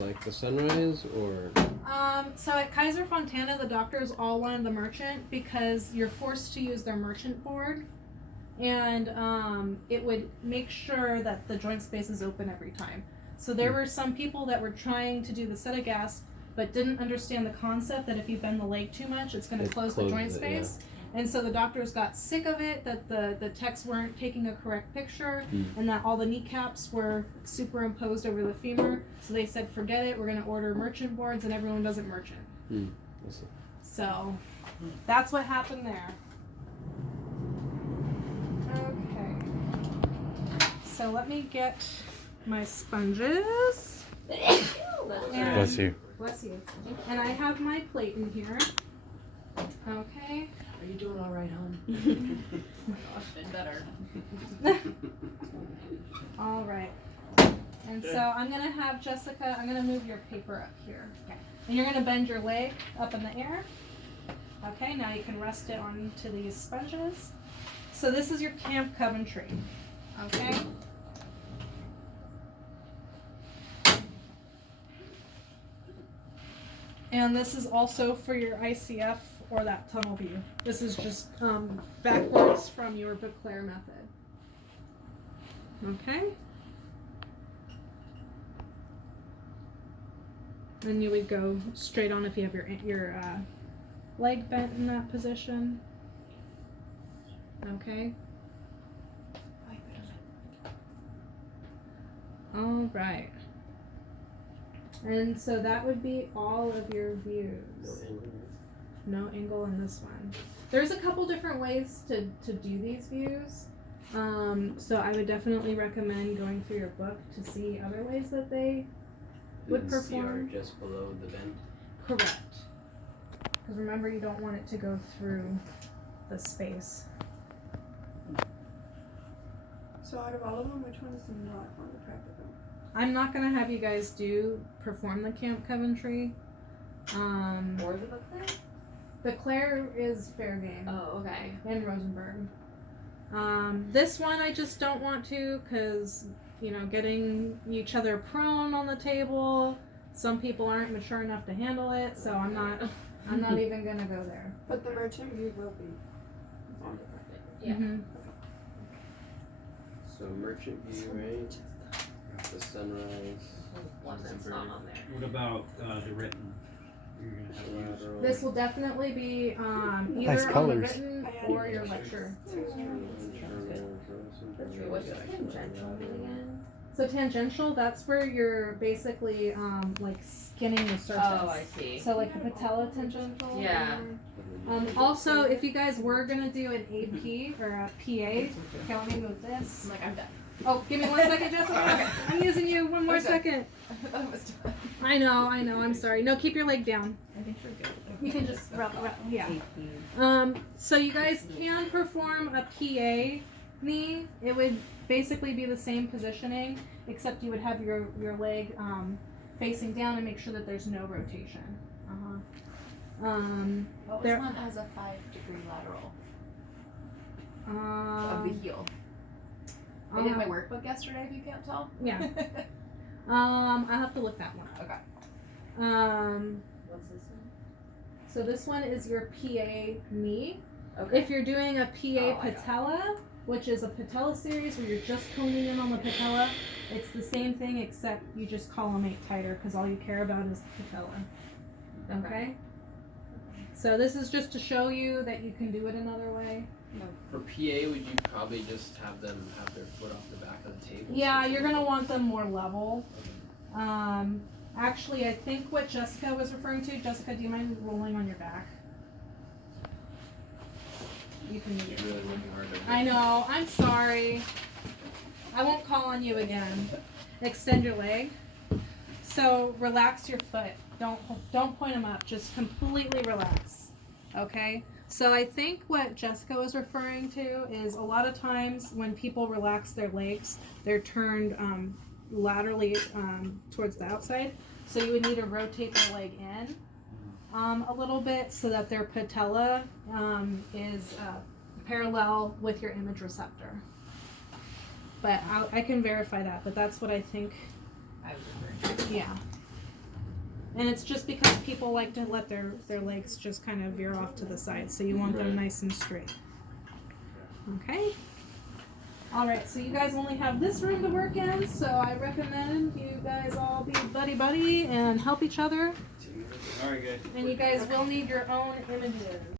Like the Sunrise or? So at Kaiser Fontana, the doctors all wanted the merchant because you're forced to use their merchant board, and it would make sure that the joint space is open every time. So there were some people that were trying to do the set of gasp but didn't understand the concept that if you bend the leg too much, it's going to close the joint space. Yeah. And so the doctors got sick of it, that the techs weren't taking a correct picture, and that all the kneecaps were superimposed over the femur. So they said, forget it, we're going to order merchant boards, and everyone does it merchant. So that's what happened there. Okay. So let me get my sponges. Bless you. Bless you. And I have my plate in here. Okay. Are you doing all right, hon? Gosh, been better. All right. And so I'm going to have Jessica, I'm going to move your paper up here. Okay. And you're going to bend your leg up in the air. Okay, now you can rest it onto these sponges. So this is your Camp Coventry. Okay. And this is also for your ICF or that tunnel view. This is just backwards from your Beauclair method. Okay. Then you would go straight on if you have your leg bent in that position. Okay. All right. And so that would be all of your views. No angle in this one. There's a couple different ways to do these views. So I would definitely recommend going through your book to see other ways that they would perform. CR just below the bend? Correct. Because remember, you don't want it to go through the space. So out of all of them, which one is not on the practical? I'm not going to have you guys perform the Camp Coventry. Or the Beauclair? Beauclair is fair game. Oh, okay. And Rosenberg. This one I just don't want to because, getting each other prone on the table, some people aren't mature enough to handle it, so I'm not even going to go there. But the merchant view will be on the practical. Yeah. Mm-hmm. So merchant view, right? The Sunrise. One that's not on there. What about the written? You're gonna have Lateral. This will definitely be Nice either on the colors. written or your lecture. What's tangential mean again? So tangential, that's where you're basically like skinning the surface. Oh, I see. So like the patella tangential. Yeah. Also, if you guys were gonna do an AP or a PA, okay, let me move this. I'm like, I'm done. Oh, give me 1 second, Jessica. Okay. I'm using you. One more Okay. second. I thought it was done. I know. I'm sorry. No, keep your leg down. I think we're good. You can just rub, yeah. So you guys can perform a PA knee. It would basically be the same positioning, except you would have your leg facing down and make sure that there's no rotation. What was there- one that has a 5-degree lateral of the heel? I did my workbook yesterday, if you can't tell. Yeah. I'll have to look that one up. Okay. What's this one? So this one is your PA knee. Okay. If you're doing a PA patella, which is a patella series where you're just honing in on the patella, it's the same thing except you just collimate tighter because all you care about is the patella. Okay? So this is just to show you that you can do it another way. For PA, would you probably just have them have their foot off the back of the table? Yeah, you're going to want them more level. Actually, I think what Jessica was referring to, Jessica, do you mind rolling on your back? You can move You're it. really working hard over I know, I'm sorry. I won't call on you again. Extend your leg. So relax your foot. Don't point them up. Just completely relax. Okay? So I think what Jessica was referring to is a lot of times when people relax their legs, they're turned laterally towards the outside. So you would need to rotate their leg in a little bit so that their patella is parallel with your image receptor. But I can verify that, but that's what I think. I was referring to. Yeah. And it's just because people like to let their legs just kind of veer off to the side, so you want them nice and straight. Okay? Alright, so you guys only have this room to work in, so I recommend you guys all be buddy-buddy and help each other. Alright, guys. And you guys will need your own images.